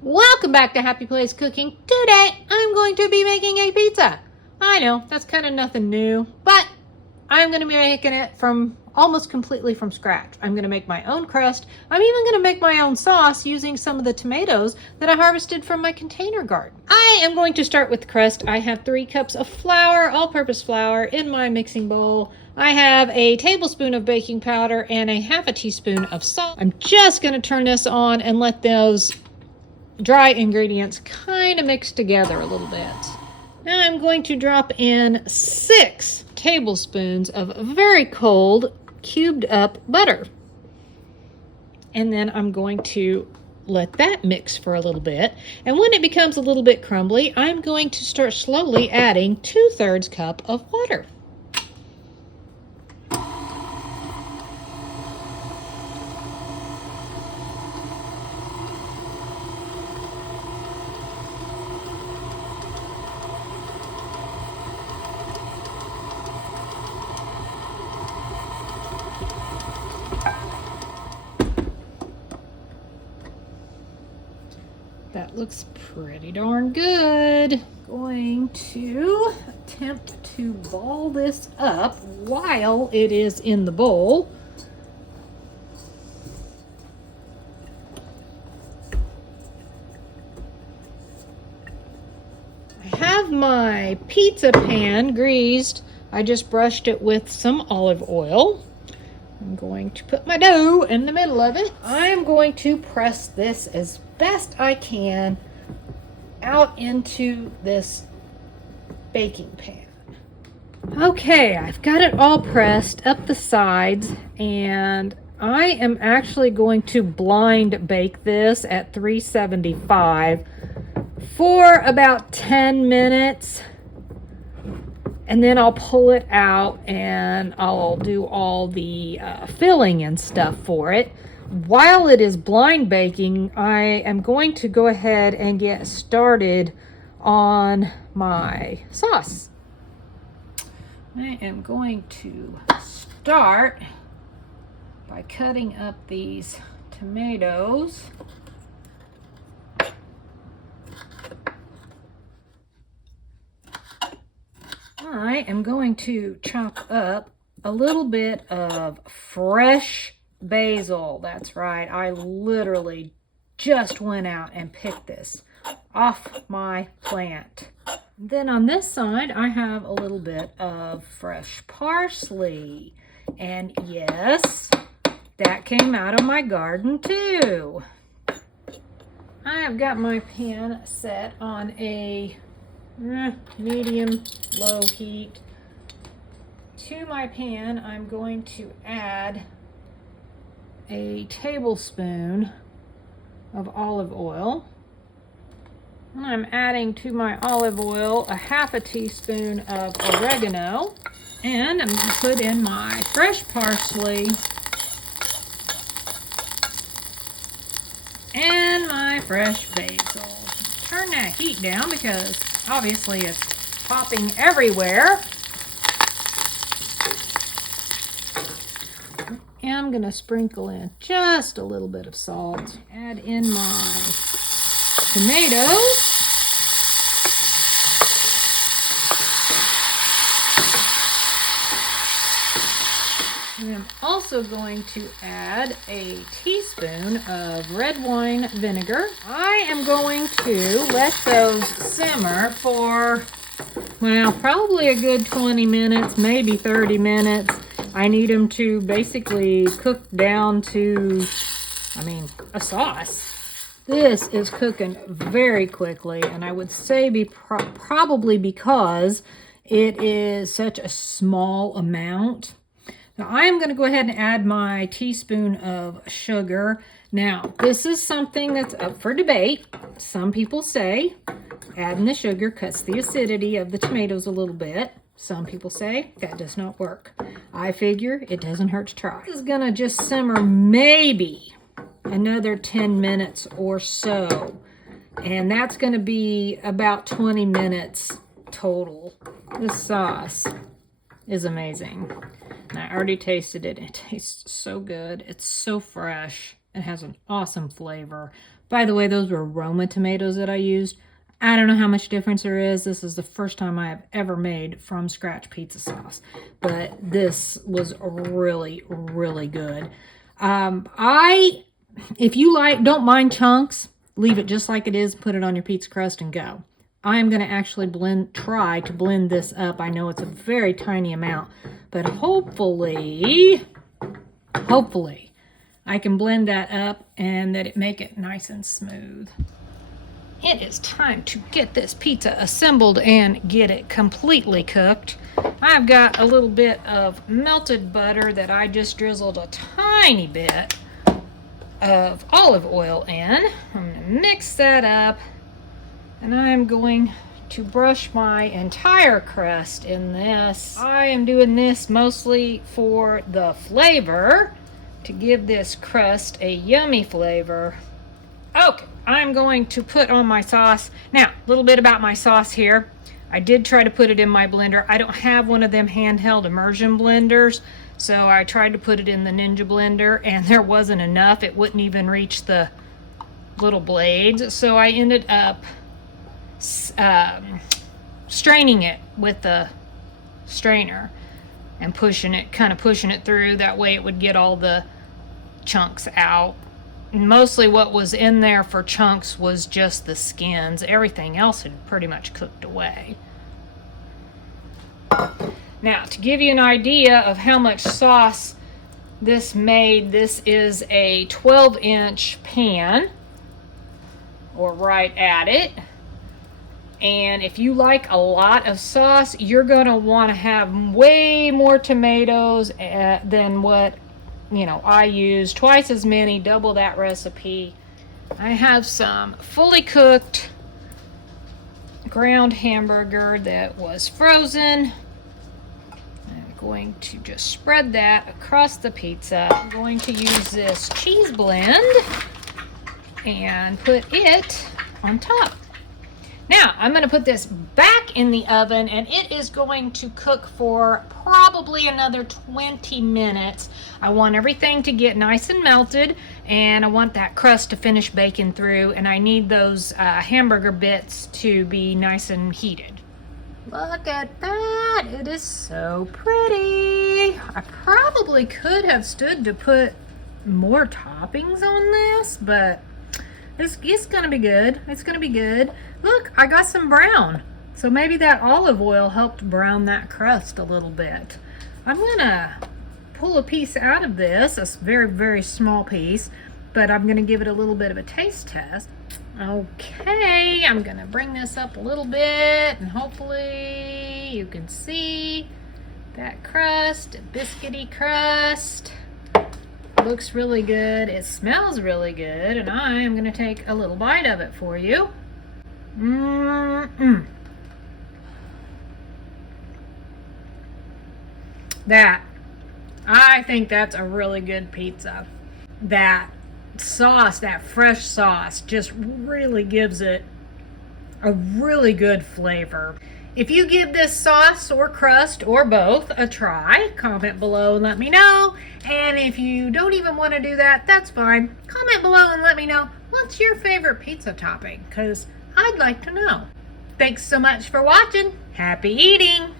Welcome back to Happy Place Cooking. Today I'm going to be making a pizza. I know that's kind of nothing new, but I'm going to be making it from almost completely from scratch. I'm going to make my own crust. I'm even going to make my own sauce using some of the tomatoes that I harvested from my container garden. I am going to start with the crust. I have 3 cups of flour, all-purpose flour, in my mixing bowl. I have a tablespoon of baking powder and a half a teaspoon of salt. I'm just going to turn this on and let those dry ingredients kind of mixed together a little bit. Now I'm going to drop in 6 tablespoons of very cold cubed up butter. And then I'm going to let that mix for a little bit. And when it becomes a little bit crumbly, I'm going to start slowly adding 2/3 cup of water. That looks pretty darn good. Going to attempt to ball this up while it is in the bowl. I have my pizza pan greased. I just brushed it with some olive oil. I'm going to put my dough in the middle of it. I'm going to press this as best I can out into this baking pan. Okay, I've got it all pressed up the sides, and I am actually going to blind bake this at 375 for about 10 minutes. And then I'll pull it out and I'll do all the filling and stuff for it. While it is blind baking, I am going to go ahead and get started on my sauce. I am going to start by cutting up these tomatoes. I am going to chop up a little bit of fresh basil. That's right, I literally just went out and picked this off my plant. Then on this side, I have a little bit of fresh parsley. And yes, that came out of my garden too. I have got my pan set on a medium low heat. To my pan, I'm going to add a tablespoon of olive oil. And I'm adding to my olive oil a half a teaspoon of oregano. And I'm going to put in my fresh parsley and my fresh basil. Turn that heat down because obviously it's popping everywhere. And I'm going to sprinkle in just a little bit of salt. Add in my tomatoes. I'm also going to add a teaspoon of red wine vinegar. I am going to let those simmer for, well, probably a good 20 minutes, maybe 30 minutes. I need them to basically cook down to, a sauce. This is cooking very quickly, and I would say probably because it is such a small amount. Now I'm going to go ahead and add my teaspoon of sugar. Now, this is something that's up for debate. Some people say adding the sugar cuts the acidity of the tomatoes a little bit. Some people say that does not work. I figure it doesn't hurt to try. This is going to just simmer maybe another 10 minutes or so. And that's going to be about 20 minutes total. This sauce is amazing. And I already tasted it. It tastes so good. It's so fresh. It has an awesome flavor. By the way, those were Roma tomatoes that I used. I don't know how much difference there is. This is the first time I have ever made from scratch pizza sauce, but this was really, really good. If you don't mind chunks, leave it just like it is, put it on your pizza crust and go. I am going to actually try to blend this up. I know it's a very tiny amount, but hopefully, I can blend that up and that it make it nice and smooth. It is time to get this pizza assembled and get it completely cooked. I've got a little bit of melted butter that I just drizzled a tiny bit of olive oil in. I'm going to mix that up, and I'm going to brush my entire crust in this. I am doing this mostly for the flavor, to give this crust a yummy flavor. Okay, I'm going to put on my sauce. Now, a little bit about my sauce here. I did try to put it in my blender. I don't have one of them handheld immersion blenders, so I tried to put it in the Ninja blender, and there wasn't enough. It wouldn't even reach the little blades, so I ended up straining it with the strainer and kind of pushing it through. That way it would get all the chunks out. Mostly what was in there for chunks was just the skins. Everything else had pretty much cooked away. Now, to give you an idea of how much sauce this made, this is a 12-inch pan, or right at it. And if you like a lot of sauce, you're going to want to have way more tomatoes than what I use. Twice as many, double that recipe. I have some fully cooked ground hamburger that was frozen. I'm going to just spread that across the pizza. I'm going to use this cheese blend and put it on top. Now, I'm going to put this back in the oven, and it is going to cook for probably another 20 minutes. I want everything to get nice and melted, and I want that crust to finish baking through, and I need those hamburger bits to be nice and heated. Look at that. It is so pretty. I probably could have stood to put more toppings on this, but it's gonna be good. It's gonna be good. Look, I got some brown. So maybe that olive oil helped brown that crust a little bit. I'm gonna pull a piece out of this, a very, very small piece, but I'm gonna give it a little bit of a taste test. Okay, I'm gonna bring this up a little bit, and hopefully you can see that crust, a biscuity crust. Looks really good. It smells really good, and I am going to take a little bite of it for you. I think that's a really good pizza. That sauce, that fresh sauce, just really gives it a really good flavor. If you give this sauce or crust or both a try, comment below and let me know. And if you don't even want to do that, that's fine. Comment below and let me know what's your favorite pizza topping, because I'd like to know. Thanks so much for watching. Happy eating!